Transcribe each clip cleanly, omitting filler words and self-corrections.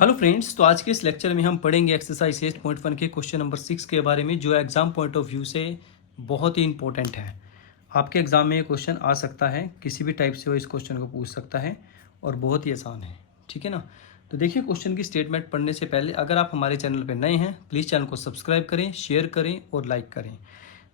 Hello friends, तो आज के इस लेक्चर में हम पढ़ेंगे एक्सरसाइज 8.1 के क्वेश्चन नंबर 6 के बारे में, जो एग्जाम पॉइंट ऑफ व्यू से बहुत ही इंपॉर्टेंट है। आपके एग्जाम में ये क्वेश्चन आ सकता है, किसी भी टाइप से वो इस क्वेश्चन को पूछ सकता है और बहुत ही आसान है। ठीक है ना। तो देखिए, क्वेश्चन की स्टेटमेंट पढ़ने से पहले अगर आप हमारे चैनल पर नए हैं, प्लीज़ चैनल को सब्सक्राइब करें, शेयर करें और लाइक करें।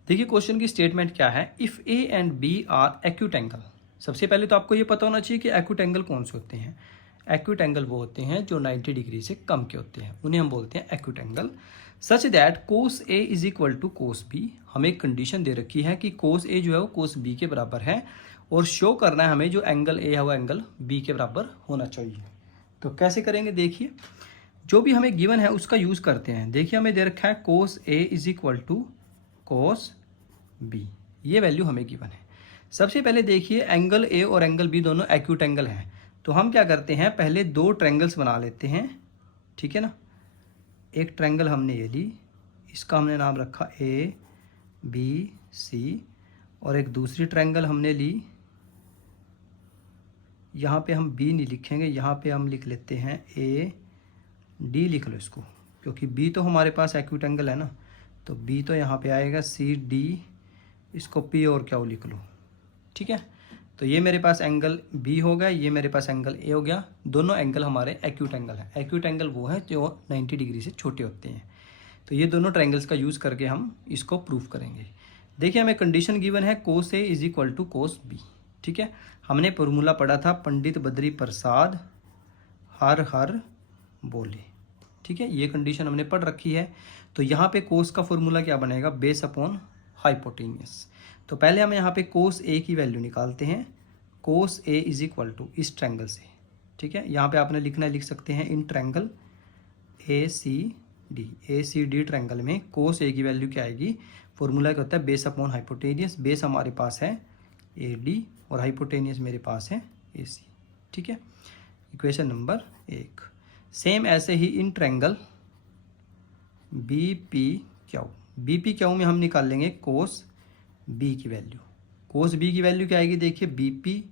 देखिए, क्वेश्चन की स्टेटमेंट क्या है। If A and B are acute angle. सबसे पहले तो आपको ये पता होना चाहिए कि एक्यूट एंगल कौन से होते हैं। एक्यूट एंगल वो होते हैं जो 90 डिग्री से कम के होते हैं, उन्हें हम बोलते हैं acute angle. Such that cos A is equal to cos B. हमें एक कंडीशन दे रखी है कि कोस ए जो है वो कोस बी के बराबर है, और शो करना है हमें जो एंगल ए है वो एंगल बी के बराबर होना चाहिए। तो कैसे करेंगे, देखिए जो भी हमें गिवन है उसका यूज़ करते हैं। देखिए हमें दे रखा है cos A is equal to cos B, ये वैल्यू हमें गिवन है। सबसे पहले देखिए, एंगल ए और एंगल बी दोनों एक्यूट एंगल हैं, तो हम क्या करते हैं, पहले दो ट्रायंगल्स बना लेते हैं। ठीक है ना। एक ट्रायंगल हमने ये ली, इसका हमने नाम रखा ए बी सी, और एक दूसरी ट्रायंगल हमने ली, यहाँ पे हम बी नहीं लिखेंगे, यहाँ पे हम लिख लेते हैं ए डी, लिख लो इसको, क्योंकि बी तो हमारे पास एक्यूट एंगल है ना, तो बी तो यहाँ पे आएगा, सी डी, इसको पी और क्या लिख लो। ठीक है। तो ये मेरे पास एंगल बी हो गया, ये मेरे पास एंगल ए हो गया। दोनों एंगल हमारे एक्यूट एंगल है। एक्यूट एंगल वो है जो 90 डिग्री से छोटे होते हैं। तो ये दोनों ट्रायंगल्स का यूज़ करके हम इसको प्रूफ करेंगे। देखिए हमें कंडीशन गिवन है cos A is equal to cos B. ठीक है। हमने फॉर्मूला पढ़ा था, पंडित बद्री प्रसाद हर हर बोले। ठीक है, ये कंडीशन हमने पढ़ रखी है। तो यहाँ पे कोस का फॉर्मूला क्या बनेगा, बेस अपॉन हाइपोटेनियस। तो पहले हम यहाँ पे कोस ए की वैल्यू निकालते हैं। कोस ए इज इक्वल टू इस ट्रायंगल से। ठीक है, यहाँ पे आपने लिखना लिख सकते हैं in triangle A C D triangle में कोस ए की वैल्यू क्या आएगी, फॉर्मूला क्या होता है, बेस अपॉन हाइपोटेनियस। बेस हमारे पास है ए डी और हाइपोटेनियस मेरे पास है ए सी। ठीक है, इक्वेशन नंबर 1। सेम ऐसे ही in triangle B P Q, B P Q में हम निकाल लेंगे कोस बी की वैल्यू। कोस बी की वैल्यू क्या आएगी, देखिए B P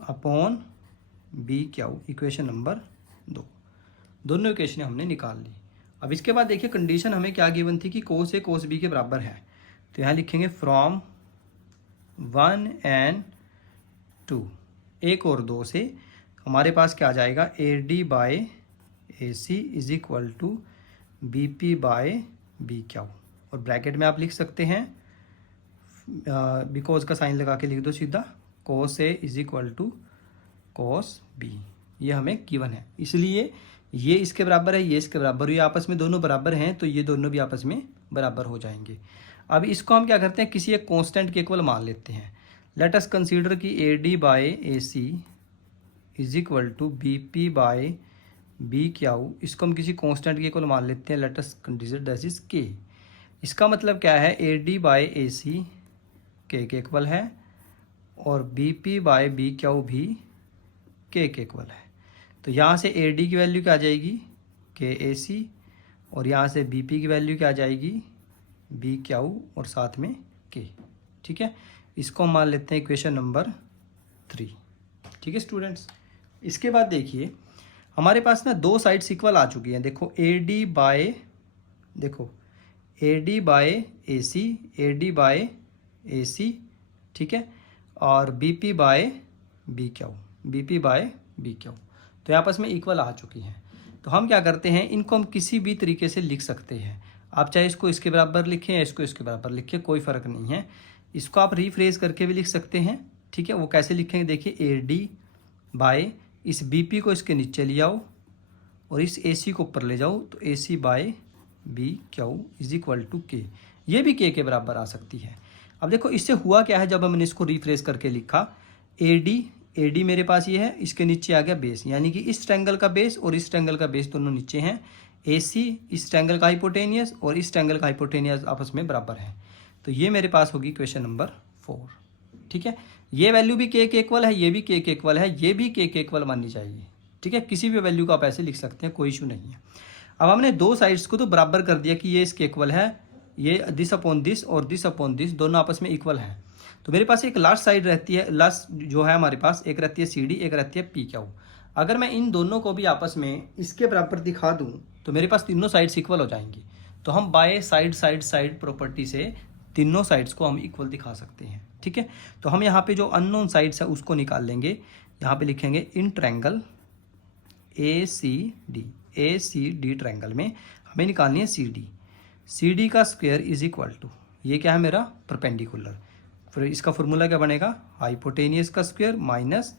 upon B Q, equation number 2। दोनों इक्वेशन हमने निकाल ली। अब इसके बाद देखिए कंडीशन हमें क्या गिवन थी कि कोस ए कोस बी के बराबर है। तो यहाँ लिखेंगे फ्रॉम 1 एंड 2, 1 और 2 से हमारे पास क्या आ जाएगा, A D by A C is equal to B P by B Q, और ब्रैकेट में आप लिख सकते हैं बिकॉज का साइन लगा के लिख दो सीधा, cos A is equal to cos B. ये हमें गिवन है, इसलिए ये इसके बराबर है, ये इसके बराबर, ये आपस में दोनों बराबर हैं, तो ये दोनों भी आपस में बराबर हो जाएंगे। अब इसको हम क्या करते हैं, किसी एक कांस्टेंट के इक्वल मान लेते हैं। लेट अस कंसीडर कि A D by A C is equal to B P by B Q, इसको हम किसी कांस्टेंट के इक्वल मान लेते हैं। Let us consider that is K. इसका मतलब क्या है, ए डी बाई ए सी के इक्वल है, और B P by B Q भी के इक्वल है। तो यहाँ से ए डी की वैल्यू क्या आ जाएगी, के ए सी, और यहाँ से बी पी की वैल्यू क्या आ जाएगी, बी क्यू और साथ में के। ठीक है, इसको हम मान लेते हैं इक्वेशन नंबर 3। ठीक है स्टूडेंट्स, इसके बाद देखिए हमारे पास ना दो साइड्स इक्वल आ चुकी हैं। देखो ए डी बाई, देखो A D by A C, A D by A C, ठीक है, और B P by B Q, B P by B Q, तो आपस में इक्वल आ चुकी हैं। तो हम क्या करते हैं, इनको हम किसी भी तरीके से लिख सकते हैं। आप चाहे इसको इसके बराबर लिखें या इसको इसके बराबर लिखें, कोई फ़र्क नहीं है। इसको आप रीफ्रेज करके भी लिख सकते हैं। ठीक है, वो कैसे लिखेंगे, देखिए ए डी बाई, इस बी पी को इसके नीचे ले आओ और इस ए सी को ऊपर ले जाओ, तो A C by B Q is equal to K. ये भी के बराबर आ सकती है। अब देखो इससे हुआ क्या है, जब हमने इसको रिफ्रेश करके लिखा, ए डी मेरे पास ये है, इसके नीचे आ गया बेस, यानी कि इस ट्रायंगल का बेस और इस ट्रायंगल का बेस दोनों नीचे हैं। ए सी इस ट्रायंगल का हाइपोटेनियस और इस ट्रायंगल का हाइपोटेनियस आपस में बराबर है। तो ये मेरे पास होगी क्वेश्चन नंबर 4। ठीक है, ये वैल्यू भी के इक्वल है, ये भी के इक्वल है, ये भी के इक्वल माननी चाहिए। ठीक है, किसी भी वैल्यू को आप ऐसे लिख सकते हैं, कोई इशू नहीं है। अब हमने दो साइड्स को तो बराबर कर दिया कि ये इसके इक्वल है, ये दिस अपॉन दिस और दिस अपॉन दिस दोनों आपस में इक्वल हैं। तो मेरे पास एक लास्ट साइड रहती है, लास्ट जो है हमारे पास एक रहती है सी डी, एक रहती है पी क्यू। अगर मैं इन दोनों को भी आपस में इसके बराबर दिखा दूं तो मेरे पास तीनों साइड्स इक्वल हो जाएंगी। तो हम by side side side property से तीनों साइड्स को हम इक्वल दिखा सकते हैं। ठीक है, तो हम यहाँ पे जो अननोन साइड्स है उसको निकाल लेंगे। यहाँ पे लिखेंगे in triangle A C D triangle में हमें निकालनी है सी डी का स्क्वायर इज इक्वल टू, ये क्या है मेरा परपेंडिकुलर, फिर इसका फॉर्मूला क्या बनेगा, हाइपोटेनियस का स्क्वायर माइनस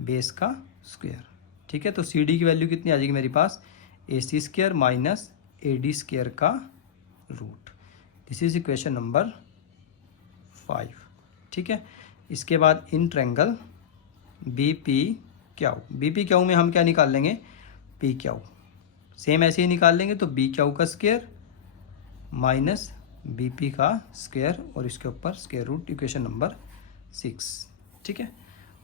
बेस का स्क्वायर। ठीक है, तो सी डी की वैल्यू कितनी आ जाएगी मेरे पास, A C square minus A D square का root. This is equation number 5। ठीक है, इसके बाद in triangle B P Q में हम क्या निकाल लेंगे, पी क्यू, सेम ऐसे ही निकाल लेंगे। तो बी क्यू का स्क्वायर माइनस बी पी का स्क्वायर और इसके ऊपर स्क्वायर रूट, इक्वेशन नंबर 6। ठीक है,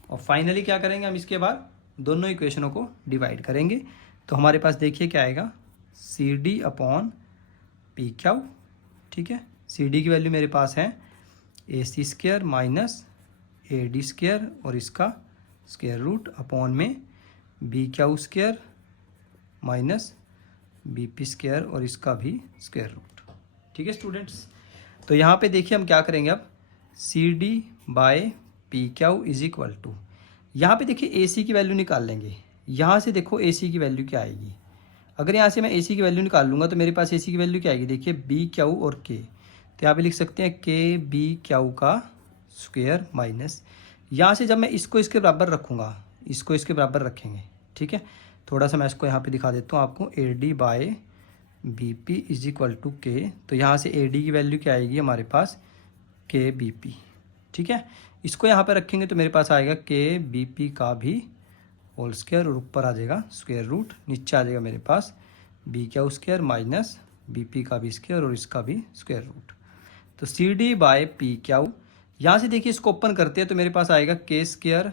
और फाइनली क्या करेंगे हम, इसके बाद दोनों इक्वेशनों को डिवाइड करेंगे। तो हमारे पास देखिए क्या आएगा, C D upon P Q. ठीक है, सी डी की वैल्यू मेरे पास है A C square minus A D square और इसका स्क्वायर रूट अपॉन में B Q square minus B P square और इसका भी स्क्वायर रूट। ठीक है स्टूडेंट्स, तो यहाँ पे देखिए हम क्या करेंगे अब, C D by P Q is equal to, यहाँ पे देखिए ए सी की वैल्यू निकाल लेंगे। यहाँ से देखो ए सी की वैल्यू क्या आएगी, अगर यहाँ से मैं ए सी की वैल्यू निकाल लूँगा तो मेरे पास ए सी की वैल्यू क्या आएगी, देखिए बी क्यू और के, तो यहाँ पे लिख सकते हैं के बी क्यू का स्क्वायर माइनस, यहाँ से जब मैं इसको इसके बराबर रखूँगा, इसको इसके बराबर रखेंगे। ठीक है, थोड़ा सा मैं इसको यहाँ पे दिखा देता हूँ आपको, A D by B P is equal to K, तो यहाँ से ए डी की वैल्यू क्या आएगी हमारे पास, के बी पी। ठीक है, इसको यहाँ पे रखेंगे तो मेरे पास आएगा के बी पी का भी होल स्क्वायर और ऊपर आ जाएगा स्क्वायर रूट, नीचे आ जाएगा मेरे पास B Q square minus B P का भी स्क्वायर और इसका भी स्क्वायर रूट। तो C D by P Q, यहाँ से देखिए इसको ओपन करते हैं तो मेरे पास आएगा के स्क्वायर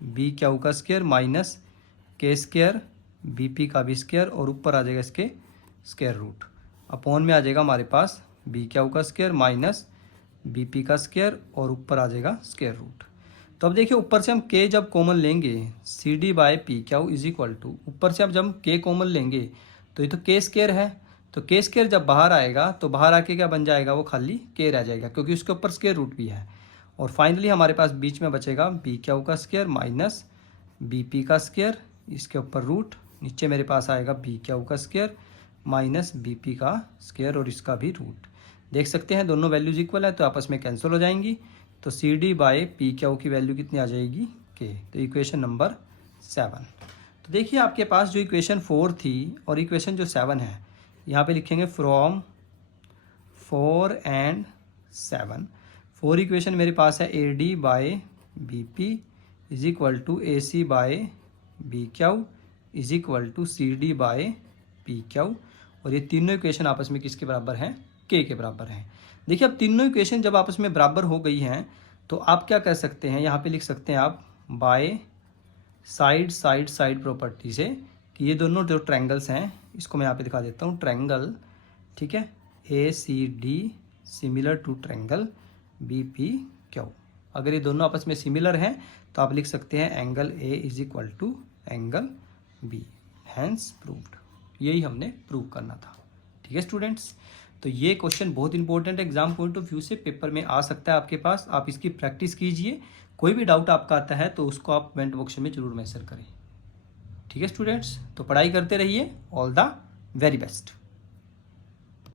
बी क्यू का स्क्वायर माइनस के स्क्वायर बी पी का भी स्क्वायर और ऊपर आ जाएगा इसके स्क्वायर रूट, अपॉन में आ जाएगा हमारे पास बी क्यू का स्क्वायर माइनस बी पी का स्क्वायर और ऊपर आ जाएगा स्क्वायर रूट। तो अब देखिए ऊपर से हम के जब कॉमन लेंगे, C D by P Q is equal to, ऊपर से अब जब हम के कॉमन लेंगे तो ये तो के स्क्वायर है, तो के स्क्वायर जब बाहर आएगा तो बाहर आके क्या बन जाएगा, वो खाली के रह जाएगा क्योंकि उसके ऊपर स्क्वायर रूट भी है। और फाइनली हमारे पास बीच में बचेगा बी क्यू का स्क्वायर माइनस बी पी का स्क्वायर, इसके ऊपर रूट, नीचे मेरे पास आएगा बी क्यू का स्क्वायर माइनस बी पी का स्क्वायर और इसका भी रूट। देख सकते हैं दोनों वैल्यूज इक्वल है तो आपस में कैंसिल हो जाएंगी। तो C D by P Q की वैल्यू कितनी आ जाएगी, के, तो इक्वेशन नंबर 7। तो देखिए आपके पास जो इक्वेशन 4 थी और इक्वेशन जो 7 है, यहाँ पे लिखेंगे फ्रॉम 4 एंड 7। 4 इक्वेशन मेरे पास है A D by B P is equal to A C by B Q is equal to C D by P Q, और ये तीनों इक्वेशन आपस में किसके बराबर हैं, के बराबर हैं। देखिए अब तीनों इक्वेशन जब आपस में बराबर हो गई हैं तो आप क्या कर सकते हैं, यहाँ पे लिख सकते हैं आप by side side side property से कि ये दोनों जो ट्रायंगल्स हैं, इसको मैं यहाँ पे दिखा देता हूँ, ट्रायंगल, ठीक है, A C D similar to triangle B P Q. अगर ये दोनों आपस में सिमिलर हैं तो आप लिख सकते हैं angle A is equal to angle B, hence proved. यही हमने प्रूव करना था। ठीक है स्टूडेंट्स, तो ये क्वेश्चन बहुत important exam point of view से पेपर में आ सकता है आपके पास, आप इसकी प्रैक्टिस कीजिए। कोई भी डाउट आपका आता है तो उसको आप कमेंट बॉक्स में जरूर मैसेज करें। ठीक है स्टूडेंट्स, तो पढ़ाई करते रहिए। All the very best.